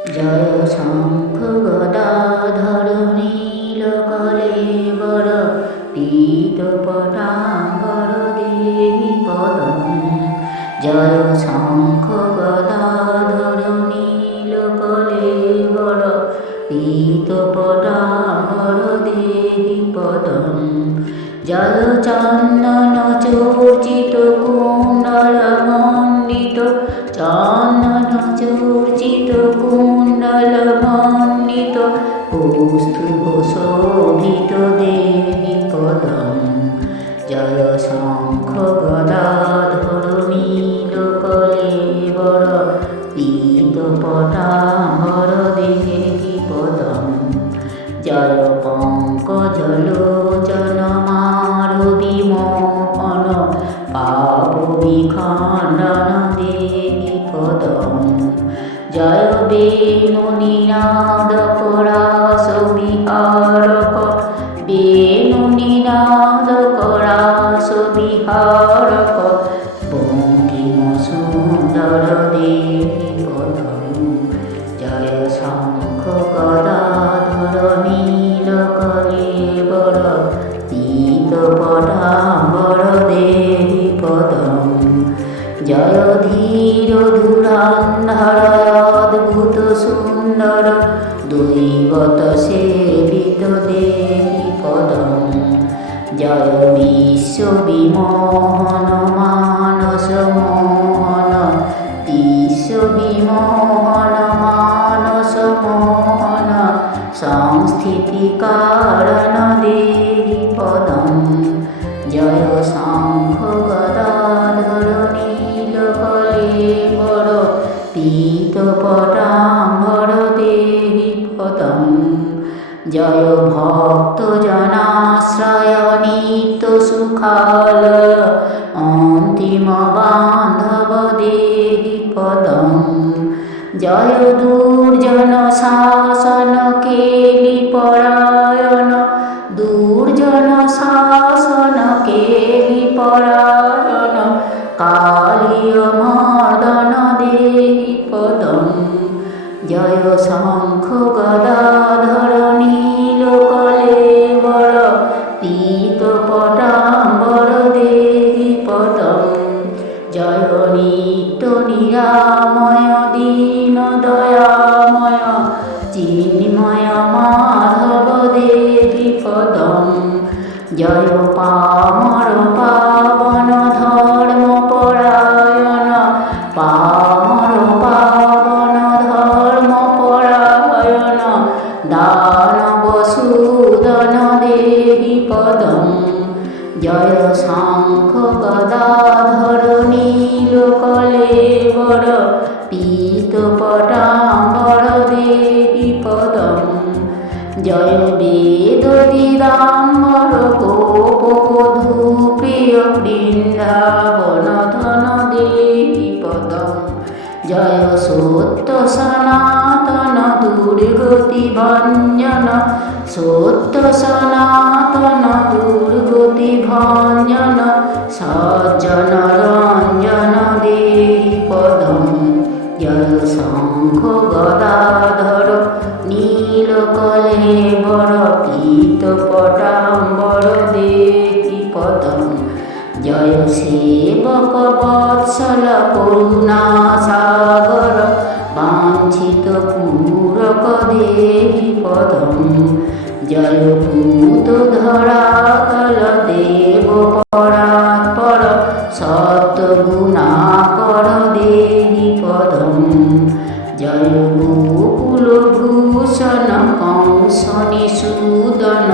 জয় শঙ্খ গদাধর নীলকলেবর পীত পটাম্বর দেবী পদম। জয় শঙ্খ গদাধর নীলকলেবর পীত পটাম্বর দেবী পদম। জয় চন্দন চর্চিত কুণ্ডল মণ্ডিত চন্দন চর্চিত কুণ্ডল মণ্ডিত কৌস্তুভ শোভিত দেবী পদম। জয় শঙ্খ গদাধর নীলকলেবর পীত পটাম্বর দেবী পদম। জয় পঙ্কজলোচন মারবি মোহন পাপ বিখণ্ডন দেবী পদম। জয় বেণু নিনাদ করাস বিহারক বেণু নিনাদ করাস বিহারক বঙ্কিম সুন্দর দেবী পদম। জয় শঙ্খ গদাধর নীলকলেবর পীত পটাম্বর দেবী পদম। জয় ধীর ধুরন্ধর অদ্ভুত সুন্দর দৈবত সেবিত দেবী পদম। জয় বিশ্ব বিমোহন মানস মোহন বিশ্ব বিমোহন মানস মোহন সংস্থিতি কারণ দেবী পদম। জয় শঙ্খ গদাধর নীলকলেবর পীত পটাম্বর দেবী পদম। জয় ভক্ত জনাশ্রয় নিত্য সুখালয় অন্তিম বান্ধব দেবী পদম। জয় দুর্জন শাসন কেলি পরায়ণ দুর্জন শাসন কেলি পরায়ণ কালীয় মর্দন দেবী পদম। জয় শঙ্খ গদাধর নীলকলেবর পীত পটাম্বর দেবী পদম। জয় নিত্য নিরাময় দীন দয়াময় চিন্ময় মাধব দেবী পদম। জয় পামর পাবন ধর্ম পরায়ণ পামর পাবন ধর্ম পরায়ণ দানব সুদন দেবী পদম। জয় শঙ্খ গদাধর নীলকলেবর পীত পটাম্বর দেবী পদম। জয় বেদ দিদাম্বর গোপ বধূ প্রিয় বৃন্দাবন ধন দেবী পদম। জয় সত্য সনাতন দুর্গতি ভঞ্জন সত্য সনাতন দুর্গতি ভঞ্জন সজ্জন রঞ্জন দেবী পদম। জয় শঙ্খ গদাধর নীলকলেবর পীত পটাম্বর দেবী পদম। জয় সেবক বৎসল করুণা সাগর বাঞ্ছিত পূরক দেবী পদম। জয় ভূত ধরাতল দেব পরাৎপর সৎগুণাকর দেবী পদম। জয় গোকুল ভূষণ কংস নিষূদন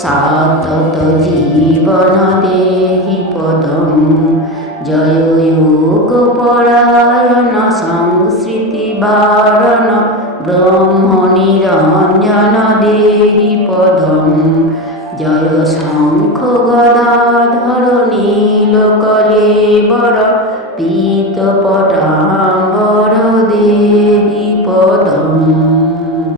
সাতত জীবন দেবী পদম। জয় যোগ পরায়ণ সংস্কৃতি বারণ ব্রহ্ম নিরঞ্জন দেবী পদম। জয় শঙ্খ গদাধর